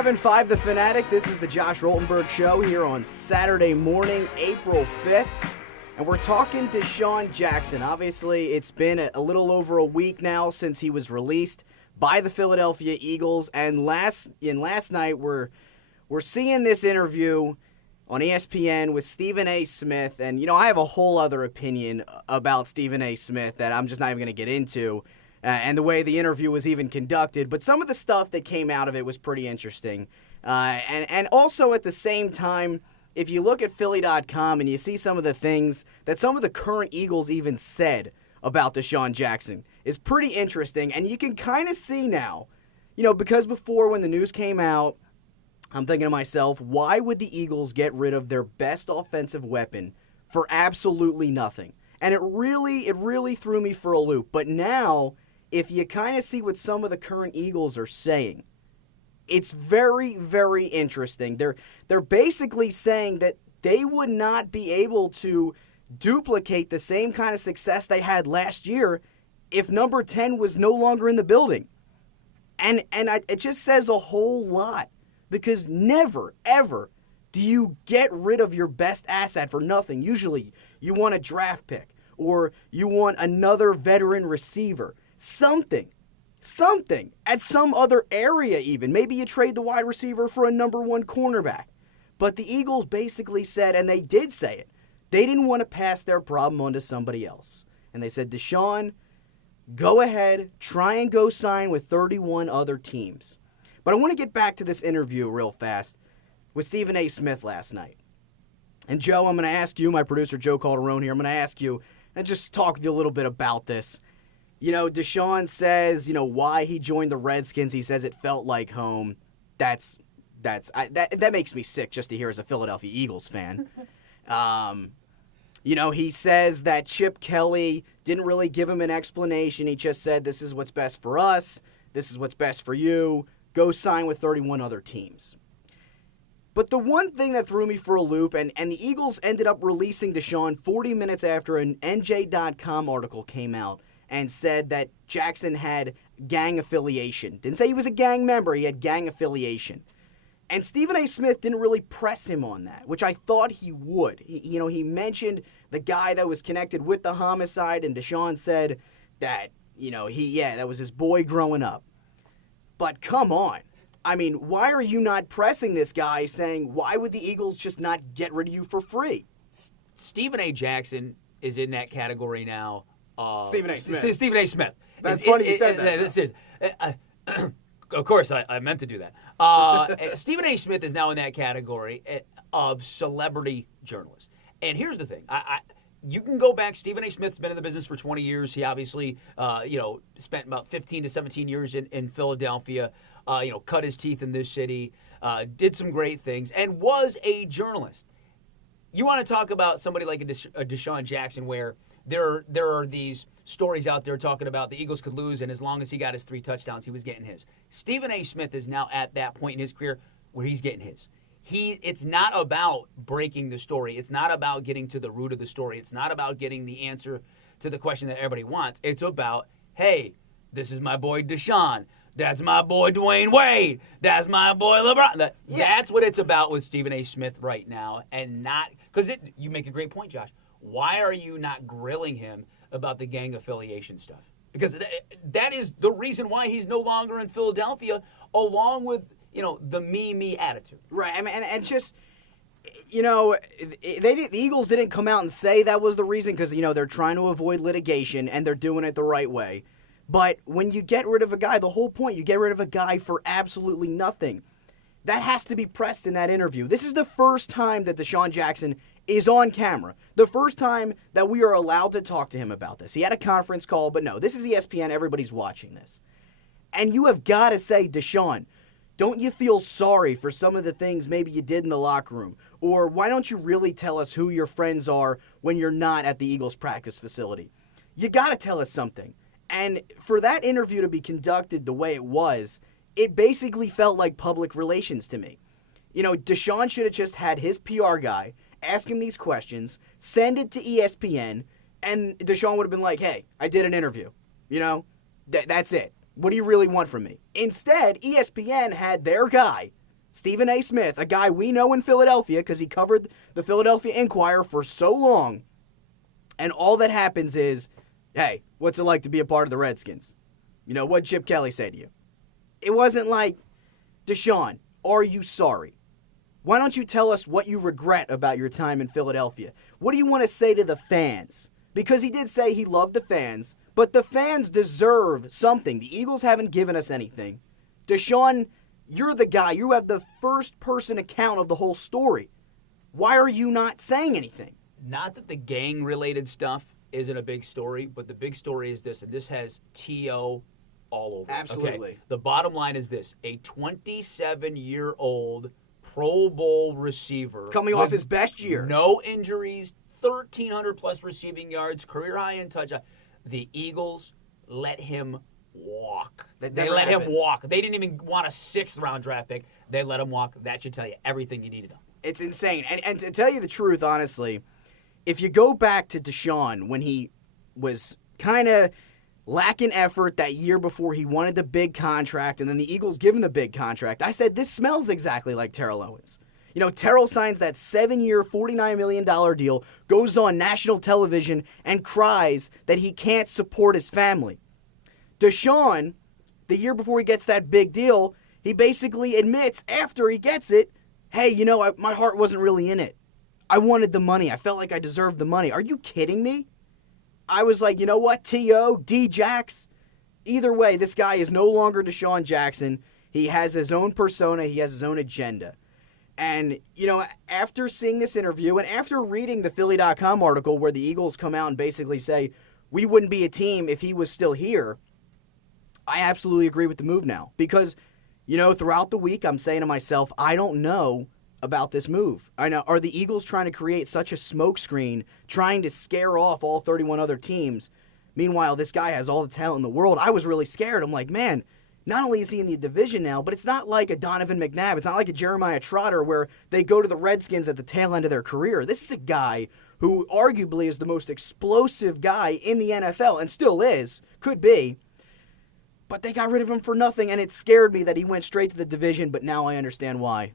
97.5 The Fanatic. This is the Josh Rultenberg Show here on Saturday morning, April 5th. And we're talking to Deshaun Jackson. Obviously, it's been a little over a week now since he was released by the Philadelphia Eagles. And last night, we're seeing this interview on ESPN with Stephen A. Smith. And, I have a whole other opinion about Stephen A. Smith that I'm just not even going to get into. And the way the interview was even conducted. But some of the stuff that came out of it was pretty interesting. And also at the same time, if you look at Philly.com and you see some of the things that some of the current Eagles even said about Deshaun Jackson, is pretty interesting. And you can kind of see now, because before when the news came out, I'm thinking to myself, why would the Eagles get rid of their best offensive weapon for absolutely nothing? And it really threw me for a loop. But now, if you kind of see what some of the current Eagles are saying, it's very, very interesting. They're basically saying that they would not be able to duplicate the same kind of success they had last year if number 10 was no longer in the building. And it just says a whole lot, because never, ever do you get rid of your best asset for nothing. Usually you want a draft pick or you want another veteran receiver. Something at some other area even. Maybe you trade the wide receiver for a number one cornerback. But the Eagles basically said, and they did say it, they didn't want to pass their problem on to somebody else. And they said, Deshaun, go ahead, try and go sign with 31 other teams. But I want to get back to this interview real fast with Stephen A. Smith last night. And Joe, I'm going to ask you, my producer Joe Calderone here, I'm going to ask you and just talk with you a little bit about this. Deshaun says, why he joined the Redskins. He says it felt like home. That makes me sick just to hear as a Philadelphia Eagles fan. He says that Chip Kelly didn't really give him an explanation. He just said, this is what's best for us. This is what's best for you. Go sign with 31 other teams. But the one thing that threw me for a loop, and the Eagles ended up releasing Deshaun 40 minutes after an NJ.com article came out and said that Jackson had gang affiliation. Didn't say he was a gang member, he had gang affiliation. And Stephen A. Smith didn't really press him on that, which I thought he would. He mentioned the guy that was connected with the homicide, and Deshaun said that, that was his boy growing up. But come on. I mean, why are you not pressing this guy saying, why would the Eagles just not get rid of you for free? Stephen A. Jackson is in that category now. Stephen A. Smith. That's funny you said that. This is, of course, I meant to do that. Stephen A. Smith is now in that category of celebrity journalist. And here's the thing. You can go back. Stephen A. Smith's been in the business for 20 years. He obviously, spent about 15 to 17 years in Philadelphia, cut his teeth in this city, did some great things, and was a journalist. You want to talk about somebody like a Deshaun Jackson where there are these stories out there talking about the Eagles could lose, and as long as he got his 3 touchdowns, he was getting his. Stephen A. Smith is now at that point in his career where he's getting his. It's not about breaking the story. It's not about getting to the root of the story. It's not about getting the answer to the question that everybody wants. It's about, hey, this is my boy Deshaun. That's my boy Dwayne Wade. That's my boy LeBron. That's what it's about with Stephen A. Smith right now, and not because you make a great point, Josh. Why are you not grilling him about the gang affiliation stuff? Because that is the reason why he's no longer in Philadelphia, along with the me attitude. Right. I mean, and just the Eagles didn't come out and say that was the reason because they're trying to avoid litigation and they're doing it the right way. But when you get rid of a guy, the whole point, you get rid of a guy for absolutely nothing. That has to be pressed in that interview. This is the first time that Deshaun Jackson is on camera. The first time that we are allowed to talk to him about this. He had a conference call, but no, this is ESPN. Everybody's watching this. And you have got to say, Deshaun, don't you feel sorry for some of the things maybe you did in the locker room? Or why don't you really tell us who your friends are when you're not at the Eagles practice facility? You got to tell us something. And for that interview to be conducted the way it was, it basically felt like public relations to me. Deshaun should have just had his PR guy ask him these questions, send it to ESPN, and Deshaun would have been like, hey, I did an interview. That's it. What do you really want from me? Instead, ESPN had their guy Stephen A. Smith, a guy we know in Philadelphia because he covered the Philadelphia Inquirer for so long, and all that happens is, hey, what's it like to be a part of the Redskins? You know, what'd Chip Kelly say to you? It wasn't like, Deshaun, are you sorry? Why don't you tell us what you regret about your time in Philadelphia? What do you want to say to the fans? Because he did say he loved the fans, but the fans deserve something. The Eagles haven't given us anything. Deshaun, you're the guy. You have the first-person account of the whole story. Why are you not saying anything? Not that the gang-related stuff isn't a big story, but the big story is this, and this has T.O. all over. Absolutely. Okay? The bottom line is this. A 27-year-old Pro Bowl receiver. Coming off his best year. No injuries, 1,300-plus receiving yards, career high in touchdown. The Eagles let him walk. They let him walk. They didn't even want a 6th-round draft pick. They let him walk. That should tell you everything you need to know. It's insane. And to tell you the truth, honestly, if you go back to Deshaun when he was kind of lacking effort that year before he wanted the big contract, and then the Eagles give him the big contract, I said, this smells exactly like Terrell Owens. You know, Terrell signs that 7-year, $49 million deal, goes on national television, and cries that he can't support his family. Deshaun, the year before he gets that big deal, he basically admits after he gets it, hey, you know, my heart wasn't really in it. I wanted the money. I felt like I deserved the money. Are you kidding me? I was like, you know what, T.O., D-Jax, either way, this guy is no longer Deshaun Jackson. He has his own persona. He has his own agenda. And, you know, after seeing this interview and after reading the Philly.com article where the Eagles come out and basically say, we wouldn't be a team if he was still here, I absolutely agree with the move now. Because, you know, throughout the week, I'm saying to myself, I don't know about this move. I know, are the Eagles trying to create such a smokescreen, trying to scare off all 31 other teams? Meanwhile, this guy has all the talent in the world. I was really scared. I'm like, man, not only is he in the division now, but it's not like a Donovan McNabb. It's not like a Jeremiah Trotter where they go to the Redskins at the tail end of their career. This is a guy who arguably is the most explosive guy in the NFL and still is, could be. But they got rid of him for nothing, and it scared me that he went straight to the division, but now I understand why.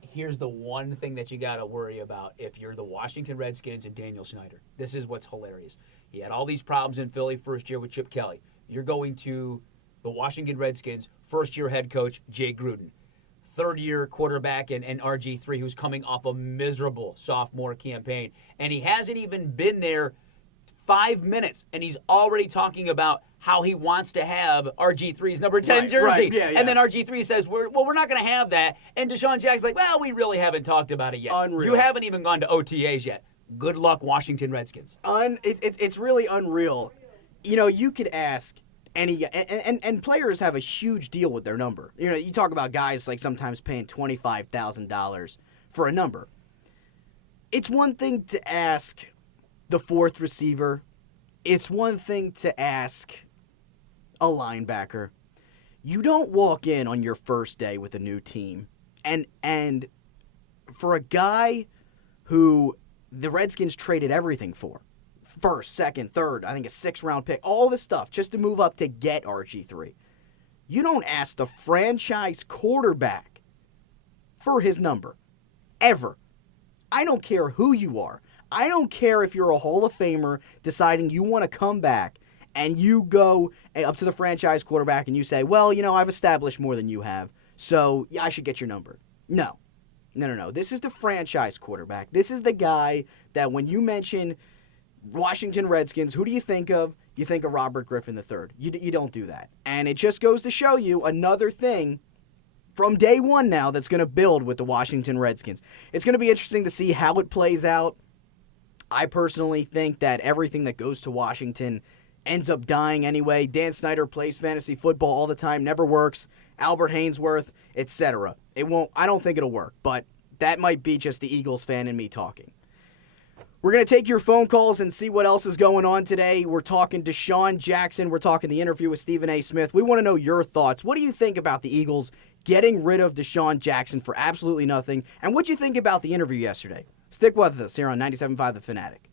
Here's the one thing that you got to worry about if you're the Washington Redskins and Daniel Snyder. This is what's hilarious. He had all these problems in Philly first year with Chip Kelly. You're going to the Washington Redskins, first-year head coach Jay Gruden, third-year quarterback and RG3 who's coming off a miserable sophomore campaign. And he hasn't even been there 5 minutes, and he's already talking about how he wants to have RG3's number 10 jersey. Right, yeah. And then RG3 says, we're not going to have that. And Deshaun Jackson's like, well, we really haven't talked about it yet. Unreal. You haven't even gone to OTAs yet. Good luck, Washington Redskins. It's really unreal. You know, you could ask any and players have a huge deal with their number. You know, you talk about guys like sometimes paying $25,000 for a number. It's one thing to ask the 4th receiver. It's one thing to ask a linebacker. You don't walk in on your first day with a new team and for a guy who the Redskins traded everything for, 1st, 2nd, 3rd, I think a 6th-round pick, all this stuff just to move up to get RG3. You don't ask the franchise quarterback for his number, ever. I don't care who you are. I don't care if you're a Hall of Famer deciding you want to come back and you go up to the franchise quarterback and you say, well, you know, I've established more than you have, so yeah, I should get your number. No. This is the franchise quarterback. This is the guy that when you mention Washington Redskins, who do you think of? You think of Robert Griffin III. You don't do that. And it just goes to show you another thing from day one now that's going to build with the Washington Redskins. It's going to be interesting to see how it plays out. I personally think that everything that goes to Washington ends up dying anyway. Dan Snyder plays fantasy football all the time, never works. Albert Hainsworth, etc. I don't think it'll work, but that might be just the Eagles fan in me talking. We're going to take your phone calls and see what else is going on today. We're talking Deshaun Jackson. We're talking the interview with Stephen A. Smith. We want to know your thoughts. What do you think about the Eagles getting rid of Deshaun Jackson for absolutely nothing? And what do you think about the interview yesterday? Stick with us here on 97.5 The Fanatic.